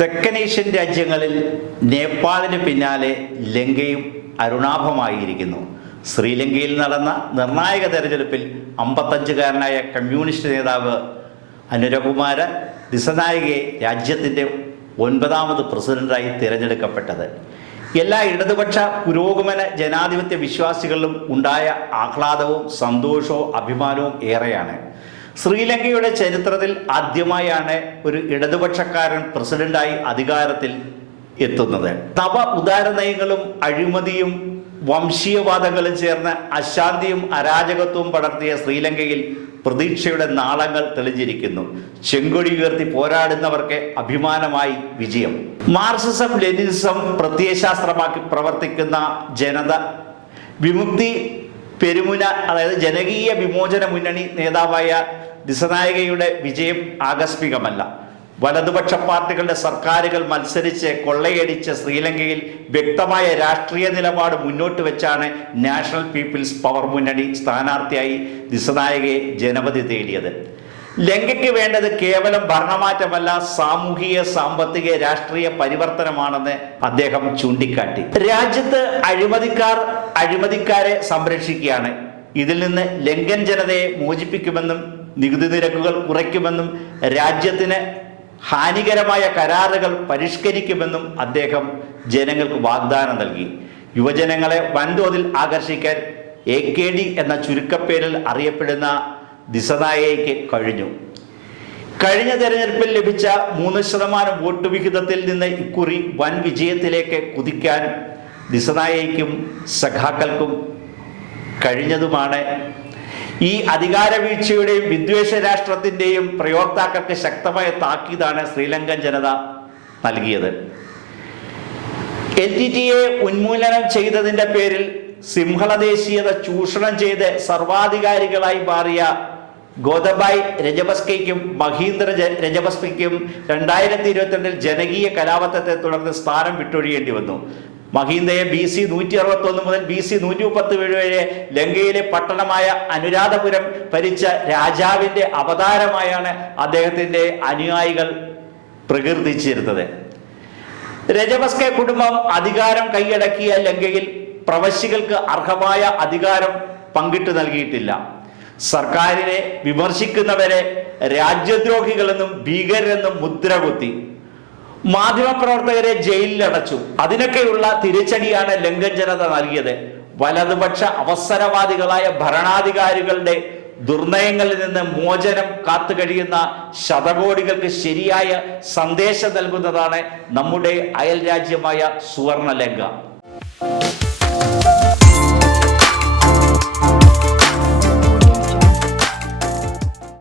തെക്കനേഷ്യൻ രാജ്യങ്ങളിൽ നേപ്പാളിന് പിന്നാലെ ലങ്കയും അരുണാഭമായിരിക്കുന്നു. ശ്രീലങ്കയിൽ നടന്ന നിർണായക തെരഞ്ഞെടുപ്പിൽ അമ്പത്തഞ്ചുകാരനായ കമ്മ്യൂണിസ്റ്റ് നേതാവ് അനുരകുമാര ദിസനായികയെ രാജ്യത്തിന്റെ ഒൻപതാമത് പ്രസിഡന്റായി തിരഞ്ഞെടുക്കപ്പെട്ടത്. എല്ലാ ഇടതുപക്ഷ പുരോഗമന ജനാധിപത്യ വിശ്വാസികളിലും ഉണ്ടായ ആഹ്ലാദവും സന്തോഷവും അഭിമാനവും ഏറെയാണ്. ശ്രീലങ്കയുടെ ചരിത്രത്തിൽ ആദ്യമായാണ് ഒരു ഇടതുപക്ഷക്കാരൻ പ്രസിഡന്റായി അധികാരത്തിൽ എത്തുന്നത്. നവ ഉദാര നയങ്ങളും അഴിമതിയും വംശീയവാദങ്ങളും ചേർന്ന് അശാന്തിയും അരാജകത്വവും പടർത്തിയ ശ്രീലങ്കയിൽ പ്രതീക്ഷയുടെ നാളങ്ങൾ തെളിഞ്ഞിരിക്കുന്നു. ചെങ്കൊടി ഉയർത്തി പോരാടുന്നവർക്ക് അഭിമാനമായി വിജയം. മാർക്സിസം ലെനിനിസം പ്രത്യയശാസ്ത്രമാക്കി പ്രവർത്തിക്കുന്ന ജനത വിമുക്തി പെരുമുന അതായത് ജനകീയ വിമോചന മുന്നണി നേതാവായ ദിസനായകയുടെ വിജയം ആകസ്മികമല്ല. വലതുപക്ഷ പാർട്ടികളുടെ സർക്കാരുകൾ മത്സരിച്ച് കൊള്ളയടിച്ച ശ്രീലങ്കയിൽ വ്യക്തമായ രാഷ്ട്രീയ നിലപാട് മുന്നോട്ട് വെച്ചാണ് നാഷണൽ പീപ്പിൾസ് പവർ മുന്നണി സ്ഥാനാർത്ഥിയായി ദിസനായകയെ ജനപതി തേടിയത്. ലങ്കയ്ക്ക് വേണ്ടത് കേവലം ഭരണമാറ്റമല്ല സാമൂഹിക സാമ്പത്തിക രാഷ്ട്രീയ പരിവർത്തനമാണെന്ന് അദ്ദേഹം ചൂണ്ടിക്കാട്ടി. രാജ്യത്ത് അഴിമതിക്കാർ അഴിമതിക്കാരെ സംരക്ഷിക്കുകയാണ്. ഇതിൽ നിന്ന് ലങ്കൻ ജനതയെ മോചിപ്പിക്കുമെന്നും നികുതി നിരക്കുകൾ കുറയ്ക്കുമെന്നും രാജ്യത്തിന് ഹാനികരമായ കരാറുകൾ പരിഷ്കരിക്കുമെന്നും അദ്ദേഹം ജനങ്ങൾക്ക് വാഗ്ദാനം നൽകി. യുവജനങ്ങളെ വൻതോതിൽ ആകർഷിക്കാൻ എ കെ ഡി എന്ന ചുരുക്കപ്പേരിൽ അറിയപ്പെടുന്ന ദിസനായയ്ക്ക് കഴിഞ്ഞു. കഴിഞ്ഞ തെരഞ്ഞെടുപ്പിൽ ലഭിച്ച മൂന്ന് ശതമാനം വോട്ട് വിഹിതത്തിൽ നിന്ന് ഇക്കുറി വൻ വിജയത്തിലേക്ക് കുതിക്കാൻ ദിസനായയ്ക്കും സഖാക്കൾക്കും കഴിഞ്ഞതുമാണ്. ഈ അധികാര വീഴ്ചയുടെയും വിദ്വേഷ രാഷ്ട്രത്തിന്റെയും പ്രയോക്താക്കൾക്ക് ശക്തമായ താക്കീതാണ് ശ്രീലങ്കൻ ജനത നൽകിയത്. എൽ ടി ടിയെ ഉന്മൂലനം ചെയ്തതിന്റെ പേരിൽ സിംഹള ദേശീയത ചൂഷണം ചെയ്ത് സർവാധികാരികളായി മാറിയ ഗോതബായ് രജപസ്കയ്ക്കും മഹീന്ദ്ര രജപസ്കയ്ക്കും രണ്ടായിരത്തി ഇരുപത്തിരണ്ടിൽ ജനകീയ കലാപത്തെ തുടർന്ന് സ്ഥാനം വിട്ടൊഴിയേണ്ടി വന്നു. മഹീന്ദയെ ബി സി നൂറ്റി അറുപത്തി ഒന്ന് മുതൽ ബി സി നൂറ്റി മുപ്പത്തി ഏഴ് വരെ ലങ്കയിലെ പട്ടണമായ അനുരാധപുരം ഭരിച്ച രാജാവിന്റെ അവതാരമായാണ് അദ്ദേഹത്തിന്റെ അനുയായികൾ പ്രകീർത്തിച്ചിരുന്നത്. രജപസ്കെ കുടുംബം അധികാരം കൈയടക്കിയ ലങ്കയിൽ പ്രവശ്യകൾക്ക് അർഹമായ അധികാരം പങ്കിട്ട് നൽകിയിട്ടില്ല. സർക്കാരിനെ വിമർശിക്കുന്നവരെ രാജ്യദ്രോഹികളെന്നും ഭീകരരെന്നും മുദ്ര കുത്തി. മാധ്യമപ്രവർത്തകരെ ജയിലിലടച്ചു. അതിനൊക്കെയുള്ള തിരിച്ചടിയാണ് ലങ്കൻ ജനത നൽകിയത്. വലതുപക്ഷ അവസരവാദികളായ ഭരണാധികാരികളുടെ ദുർനയങ്ങളിൽ നിന്ന് മോചനം കാത്തു കഴിയുന്ന ശതകോടികൾക്ക് ശരിയായ സന്ദേശം നൽകുന്നതാണ് നമ്മുടെ അയൽ രാജ്യമായ സുവർണ ലങ്ക